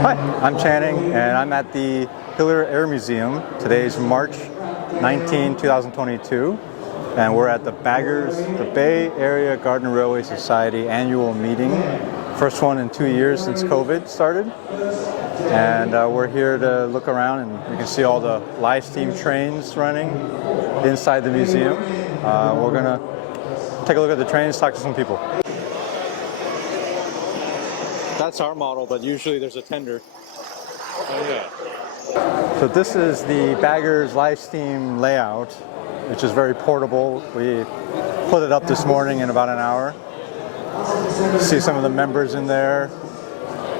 Hi, I'm Channing, and I'm at the Hiller Air Museum. Today is March 19, 2022, and we're at the Bay Area Garden Railway Society annual meeting. First one in 2 years since COVID started. And we're here to look around, and you can see all the Livestream trains running inside the museum. We're gonna take a look at the trains, talk to some people. That's our model, but usually there's a tender. Oh yeah. So this is the Baggers Livestream layout, which is very portable. We put it up this morning in about an hour. See some of the members in there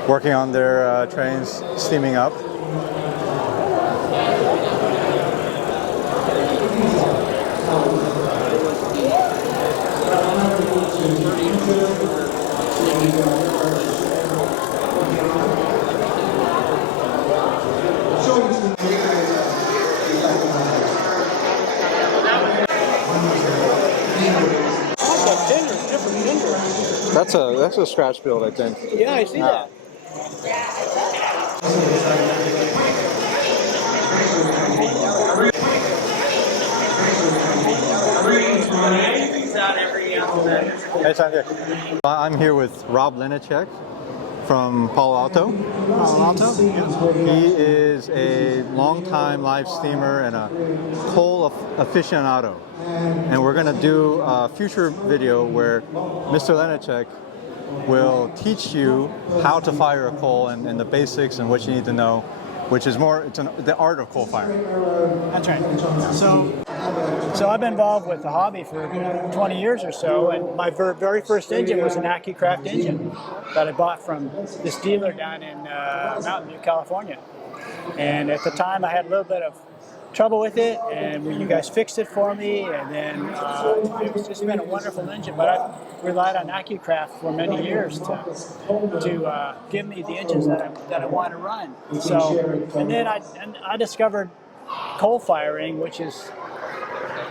working on their trains steaming up. That's a scratch build, I think. Yeah, I see that. Hey, Sanjay. I'm here with Rob Lenacek from Palo Alto. He is a longtime live steamer and a coal aficionado. And we're going to do a future video where Mr. Lenacek will teach you how to fire a coal and the basics and what you need to know, which is the art of coal firing. That's right. So I've been involved with the hobby for 20 years or so, and my very first engine was an AccuCraft engine that I bought from this dealer down in Mountain View, California. And at the time, I had a little bit of trouble with it, and you guys fixed it for me, and then it's just been a wonderful engine. But I've relied on AccuCraft for many years to give me the engines that I want to run. So, and then I discovered coal firing, which is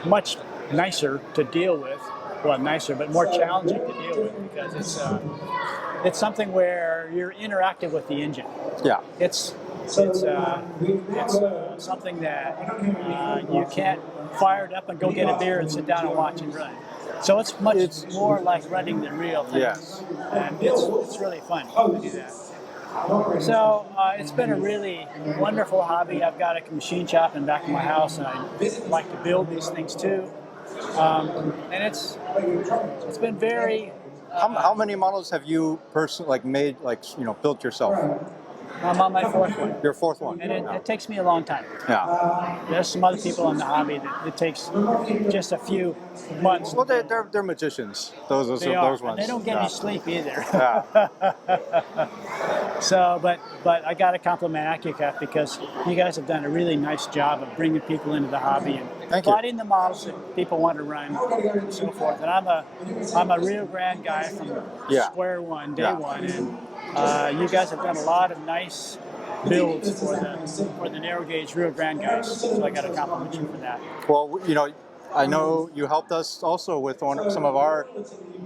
much nicer to deal with. Well, nicer, but more challenging to deal with because it's something where you're interactive with the engine. Yeah. It's something that you can't fire it up and go get a beer and sit down and watch and run. So it's more like running the real thing. Yes. And it's really fun to do that. So it's been a really wonderful hobby. I've got a machine shop in the back of my house, and I like to build these things too. And it's been very. How many models have you personally built yourself? I'm on my fourth one. Your fourth one. And it takes me a long time. Yeah. There's some other people in the hobby that it takes just a few months. Well, they're magicians. Those ones. And they don't get any sleep either. Yeah. So, but I got to compliment AccuCraft because you guys have done a really nice job of bringing people into the hobby and finding the models that people want to run and so forth. And I'm a Rio Grande guy from square one, day one, and you guys have done a lot of nice builds for the narrow gauge Rio Grande guys. So I got to compliment you for that. Well, I know you helped us also with some of our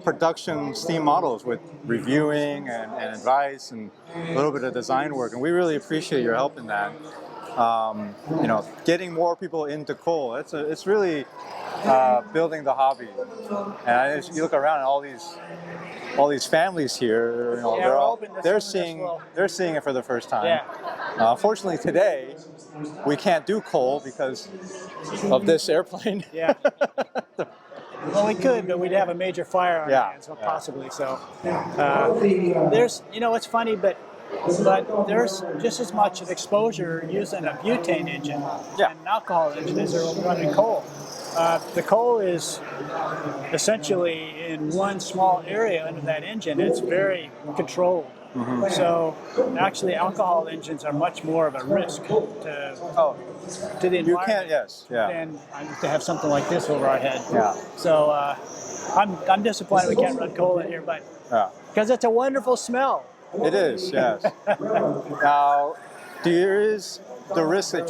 production steam models with reviewing and advice and a little bit of design work, and we really appreciate your help in that. Getting more people into coal, it's really building the hobby. And you look around and all these families here, they're seeing it for the first time. Yeah. Unfortunately, today we can't do coal because of this airplane. Yeah. Well, we could, but we'd have a major fire on our hands, possibly. So there's, it's funny, but there's just as much exposure using a butane engine and an alcohol engine as there running coal. The coal is essentially in one small area under that engine. It's very controlled. Mm-hmm. So actually, alcohol engines are much more of a risk to the environment than to have something like this over our head. Yeah. So I'm disappointed we can't run coal in here, but because it's a wonderful smell. It is, yes. Now, there is the risk that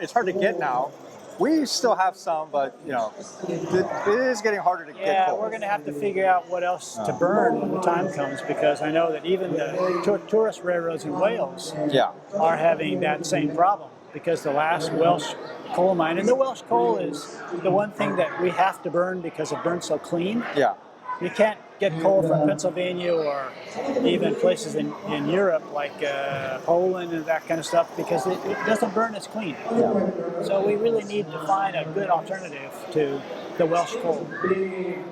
it's hard to get now We still have some, but you know, it is getting harder to get Yeah, coal. we're going to have to figure out what else to burn when the time comes, because I know that even the tourist railroads in Wales Yeah. are having that same problem, because the last Welsh coal mine, and the Welsh coal is the one thing that we have to burn because it burns so clean. Yeah. You can't get coal from Pennsylvania or even places in Europe like Poland and that kind of stuff, because it doesn't burn as clean. Yeah. So we really need to find a good alternative to the Welsh coal.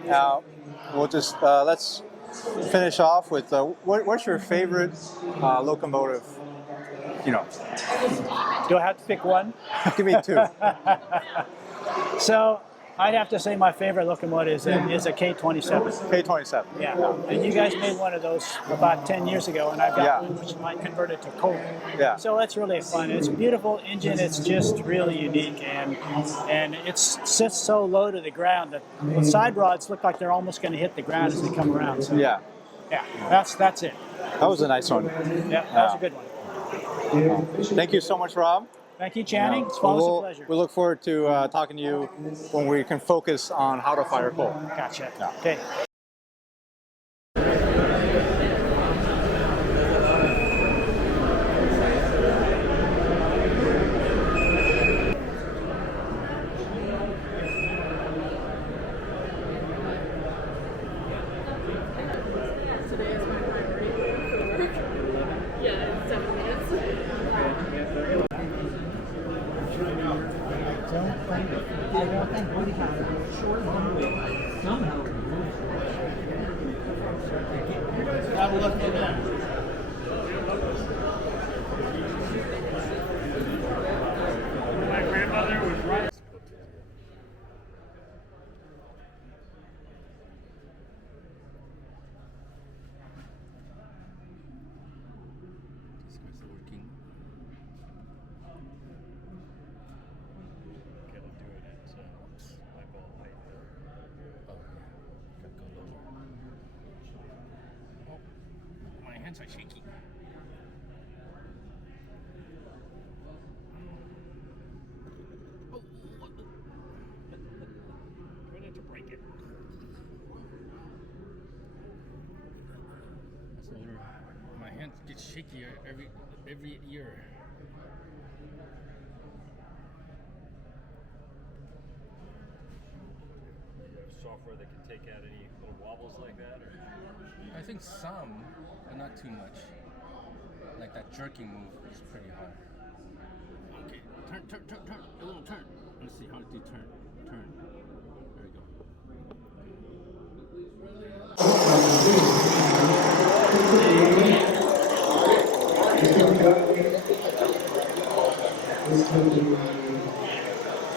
Now, we'll just let's finish off with what's your favorite locomotive? You know, Do I have to pick one? give me two. So I'd have to say my favorite locomotive is a K27. K27. Yeah, and you guys made one of those about 10 years ago, and I've got Yeah. one which might convert it to coal. Yeah. So it's really fun. It's a beautiful engine. It's just really unique, and it sits so low to the ground that the side rods look like they're almost going to hit the ground as they come around. So, Yeah. yeah, that's it. That was a nice one. Yeah, that was a good one. Thank you so much, Rob. Thank you, Channing. It's always a pleasure. We look forward to talking to you when we can focus on how to fire coal. Gotcha. Yeah. Okay. Today is my primary for work. Yeah, in 7 minutes. Have a look at that. My grandmother was right. This guy's working. Gotta do it at eyeball height. Oh, gotta go lower. Oh, my hands are shaky. Oh, what? Try not to break it. That's a little. My hands get shaky every year. You have software that can take out any little wobbles like that, or I think some, but not too much. Like that jerking move is pretty hard. Okay, turn. A little turn. Let's see how to do turn.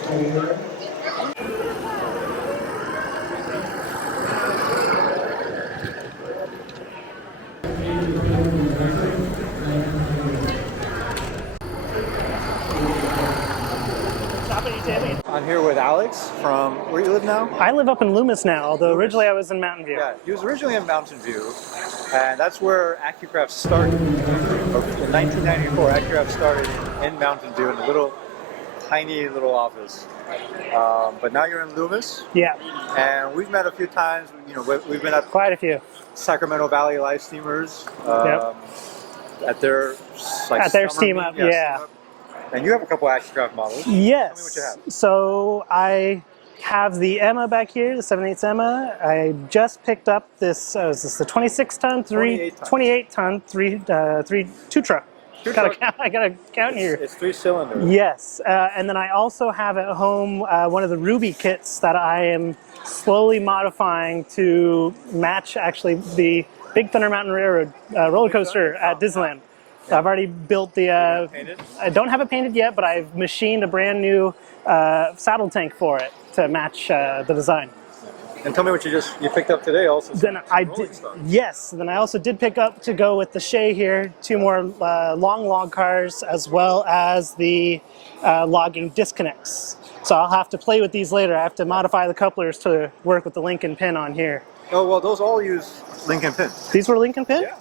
There we go. I'm here with Alex from where you live now? I live up in Loomis now, although originally I was in Mountain View. Yeah, he was originally in Mountain View, and that's where AccuCraft started. In 1994, AccuCraft started in Mountain View in a little, tiny little office. But now you're in Loomis, Yeah, and we've met a few times. You know, we've been at quite a few. Sacramento Valley Live Steamers at their At their summer steam meet- up, yeah. steam up. And you have a couple AccuCraft models. Yes. Tell me what you have. So I have the Emma back here, the 7/8 Emma. I just picked up this. Is this the 26-ton, 28-ton, two truck? Two truck. I gotta count here. It's 3-cylinder. Yes, and then I also have at home one of the Ruby kits that I am slowly modifying to match actually the Big Thunder Mountain Railroad roller coaster at Disneyland. I've already built the. Painted? I don't have it painted yet, but I've machined a brand new saddle tank for it to match the design. And tell me what you picked up today also. Then I did, yes. Then I also did pick up to go with the Shay here 2 more long log cars, as well as the logging disconnects. So I'll have to play with these later. I have to modify the couplers to work with the Lincoln pin on here. Oh, well, those all use Lincoln pins. These were Lincoln pin? Yeah.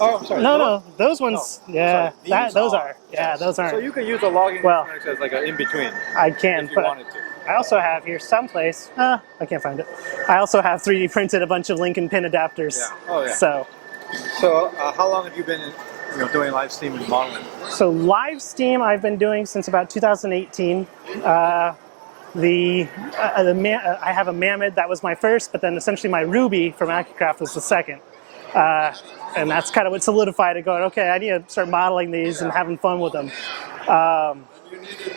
Oh, I'm sorry. No, those ones. No, Yeah, sorry, these those are. are. Yeah, those aren't. So you could use a logging Well, as like an in-between I can, if you but wanted to. I also have here someplace. I can't find it. I also have 3D printed a bunch of Lincoln pin adapters. Yeah. Oh, yeah. So How long have you been doing live stream modeling? So live Steam I've been doing since about 2018. I have a Mammoth, that was my first, but then essentially my Ruby from AccuCraft was the second. And that's kind of what solidified it, going, okay, I need to start modeling these and having fun with them.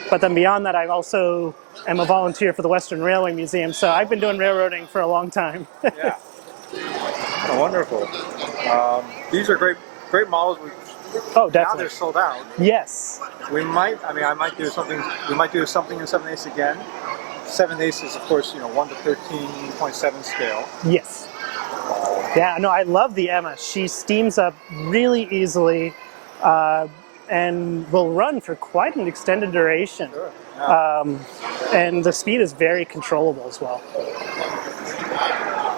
But then beyond that, I also am a volunteer for the Western Railway Museum, so I've been doing railroading for a long time. Yeah. Oh, wonderful. These are great models. Oh, Now definitely. they're sold out. Yes. We might do something in 7/8 again. 7/8 is, of course, 1 to 13.7 scale. Yes. Yeah, no, I love the Emma. She steams up really easily and will run for quite an extended duration. Sure. Yeah. And the speed is very controllable as well.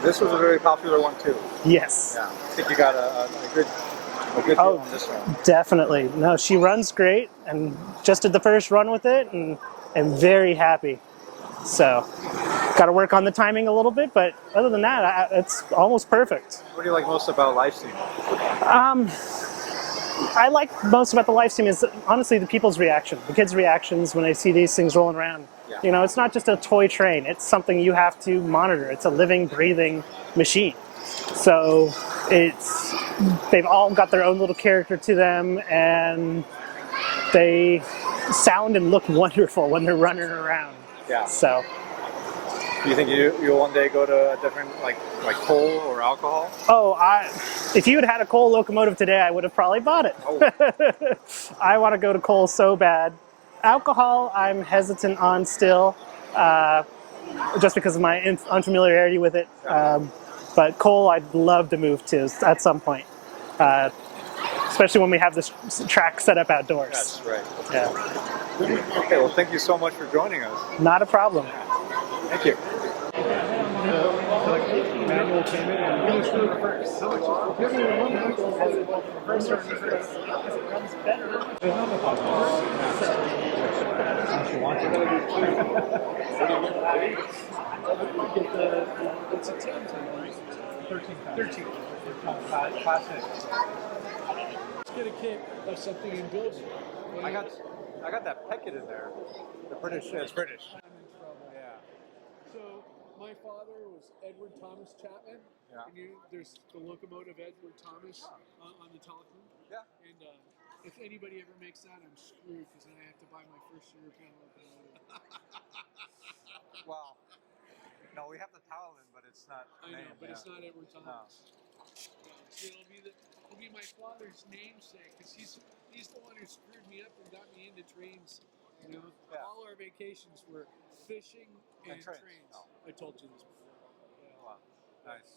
This was a very popular one too. Yes. Yeah, I think you got a good deal on this one. Definitely. No, she runs great, and just did the first run with it, and I'm very happy. So, got to work on the timing a little bit, but other than that, it's almost perfect. What do you like most about live stream? I like most about the live stream is honestly the people's reaction, the kids' reactions when they see these things rolling around. Yeah. It's not just a toy train, it's something you have to monitor. It's a living, breathing machine. So they've all got their own little character to them, and they sound and look wonderful when they're running around. Yeah. So, Do you think you'll one day go to a different, like coal or alcohol? if you had had a coal locomotive today, I would have probably bought it. Oh. I want to go to coal so bad. Alcohol, I'm hesitant on still, just because of my unfamiliarity with it. But coal, I'd love to move to at some point, especially when we have this track set up outdoors. That's right. Yeah, Okay, well, thank you so much for joining us. not a problem. Thank you. Manual payment and really screw the first. How much? First or first? Because it runs better. It's a 10 right? 13. Class A. Let's get a kick of something in build. I got that Peckett in there. The British. It's British. I'm in trouble. Yeah. So my father was Edward Thomas Chapman. Yeah. And there's the locomotive Edward Thomas on the telephone. Yeah. And if anybody ever makes that, I'm screwed because then I have to buy my first European locomotive. Wow. No, we have the Talon, but it's not. I know, but it's not Edward Thomas. So it'll be my father's namesake because he's the one who screwed me up and got me into trains. Yeah. All our vacations were fishing and trains. Oh. I told you this before. Yeah. Wow. Nice.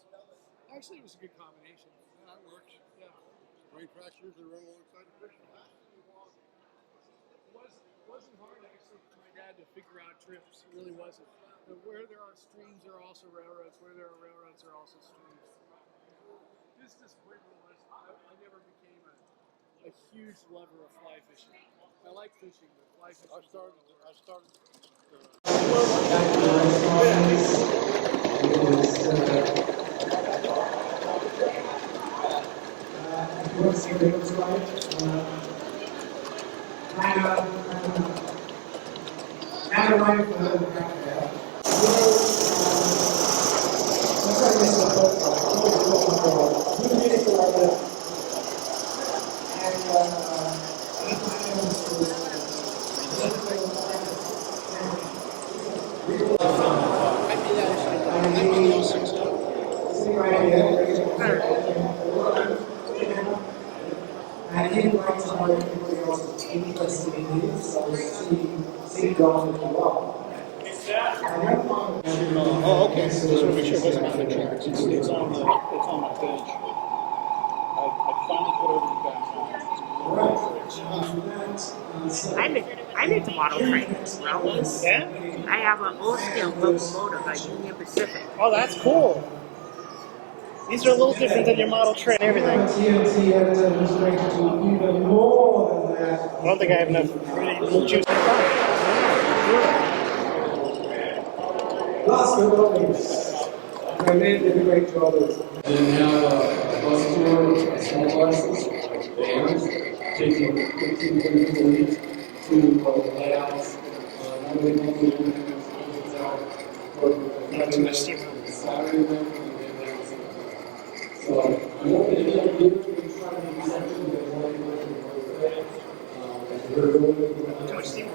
Actually, it was a good combination. Yeah, that works. Yeah. Rain tracks usually run alongside the fish. It wasn't hard actually for my dad to figure out trips. It really wasn't. But where there are streams, there are also railroads. Where there are railroads, there are also streams. Business point was I never became a huge lover of fly fishing. I like fishing, but fly fishing. I started. I didn't like to know everybody else's interest in it, so see going as well. Oh, okay. Just want to make sure it wasn't on the tracks. It's on my page. I finally put over the back. I need to model train as well. Yeah? I have an old-scale locomotive at Union Pacific. Oh, that's cool. These are a little different than your model train and everything. TNT editor who's going to do even more than that. I don't think I have enough really juice. Last but not least, I made a great job of. Then we have a bus tour, small buses, vans, taking 15-20 minutes to lay out Not too much steam. So I hope that you have given me trying to do something that more people can understand. Too much steam.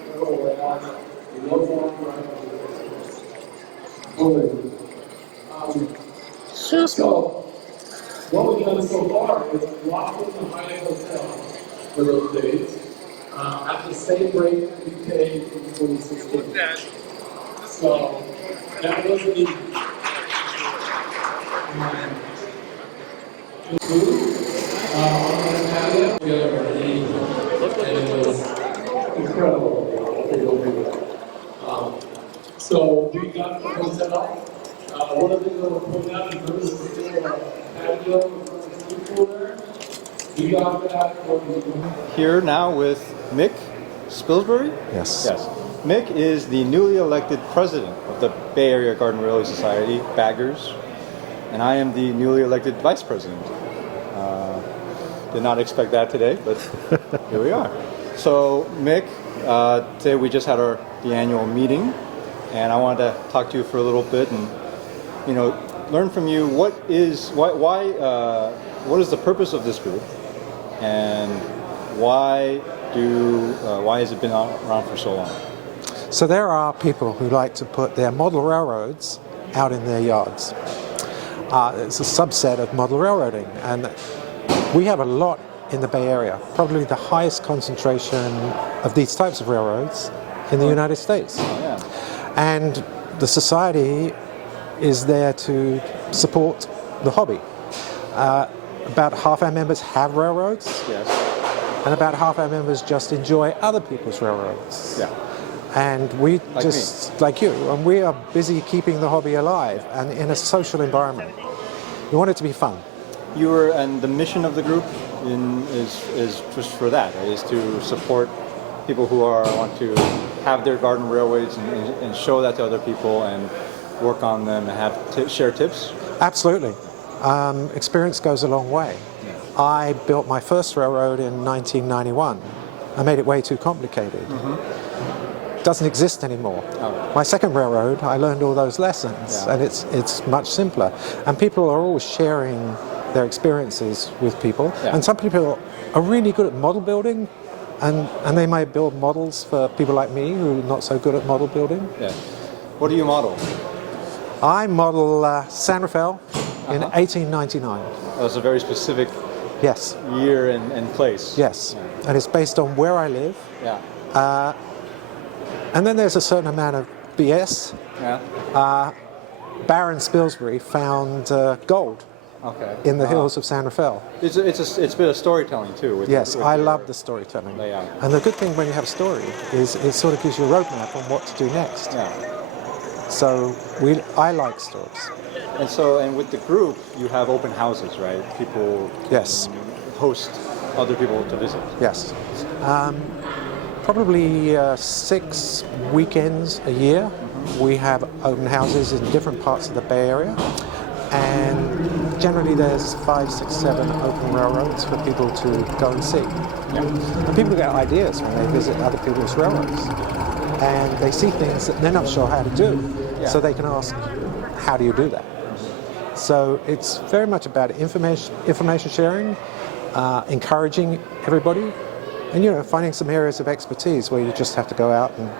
So, what we've done so far is locked in the Hyatt Hotel for those days at the same rate that we paid in 2016. So, that was the so we got the hotel. One of the things I want to point out is there was a patio pool there. We got that. Here now with Mick Spilsbury? Yes. Yes. Mick is the newly elected president of the Bay Area Garden Railway Society, Baggers, and I am the newly elected vice president. Did not expect that today, but here we are. So, Mick, today we just had the annual meeting, and I wanted to talk to you for a little bit and, learn from you what is the purpose of this group, and why has it been around for so long? So there are people who like to put their model railroads out in their yards. It's a subset of model railroading, and we have a lot in the Bay Area, probably the highest concentration of these types of railroads in the United States. Oh, yeah. And the society is there to support the hobby. About half our members have railroads, Yes. and about half our members just enjoy other people's railroads. Yeah. And we Like just, like you, and we are busy keeping the hobby alive and in a social environment. We want it to be fun. And the mission of the group is just for that, right? Is to support people who want to have their garden railways and show that to other people and work on them and share tips. Absolutely. Experience goes a long way. Yeah. I built my first railroad in 1991. I made it way too complicated. It doesn't exist anymore. Oh. My second railroad, I learned all those lessons, Yeah. and it's much simpler. And people are always sharing their experiences with people. Yeah. And some people are really good at model building, and they might build models for people like me who are not so good at model building. Yeah. What do you model? I model San Rafael in 1899. That's a very specific Yes. year and place. Yes, and it's based on where I live. Yeah. And then there's a certain amount of BS. Yeah. Baron Spilsbury found gold Okay. in the hills of San Rafael. It's a bit of storytelling too. Yes, I your love the storytelling. layout. And the good thing when you have a story is it sort of gives you a roadmap on what to do next. Yeah. So I like stories. And with the group, you have open houses, right? People Yes. host other people to visit. Yes. Probably 6 weekends a year. We have open houses in different parts of the Bay Area. And generally there's 5, 6, 7 open railroads for people to go and see. Yeah. And people get ideas when they visit other people's railroads. And they see things that they're not sure how to do. Yeah. So they can ask, how do you do that? So it's very much about information sharing, encouraging everybody, and finding some areas of expertise where you just have to go out and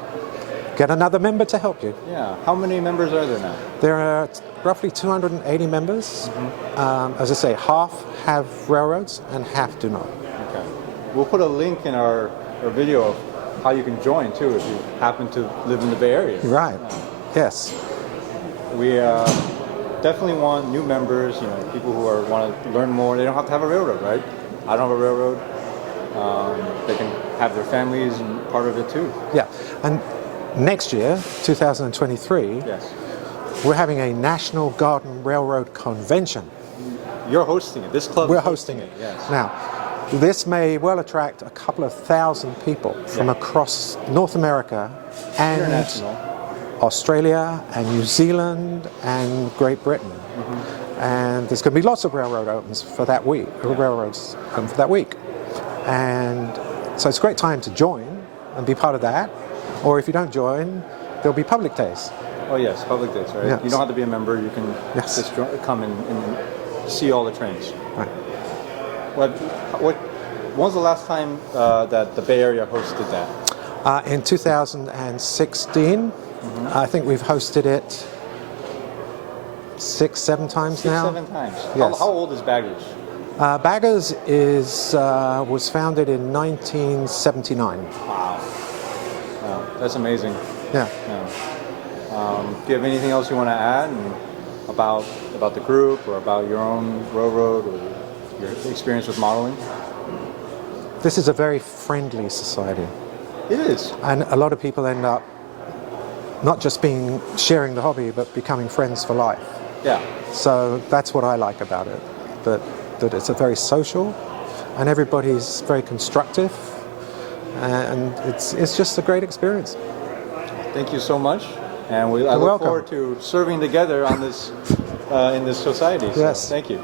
get another member to help you. Yeah. How many members are there now? There are roughly 280 members. As I say, half have railroads and half do not. Okay. We'll put a link in our video of how you can join too if you happen to live in the Bay Area. Right. Yes. We definitely want new members, people who want to learn more. They don't have to have a railroad, right? I don't have a railroad. They can have their families and part of it too. Yeah. And next year, 2023, Yes. we're having a National Garden Railroad Convention. you're hosting it. This club. We're is hosting it. Yes. Now, this may well attract a couple of thousand people from across North America and International. Australia and New Zealand and Great Britain. And there's going to be lots of railroad opens for that week, railroads for that week. And so it's a great time to join and be part of that. Or if you don't join, there'll be public days. Oh yes, public days, right? Yes. You don't have to be a member. You can Yes. just come and see all the trains. Right. When was the last time that the Bay Area hosted that? In 2016, I think we've hosted it 6-7 times now. 7 times. Yes. How old is Baggers? Baggers was founded in 1979. Wow. That's amazing. Yeah. Do you have anything else you want to add about the group or about your own railroad or your experience with modeling? This is a very friendly society. It is. And a lot of people end up not just sharing the hobby, but becoming friends for life. Yeah. So that's what I like about it, that it's a very social, and everybody's very constructive, and it's just a great experience. Thank you so much, and I look welcome. forward to serving together on this in this society. So Yes. Thank you.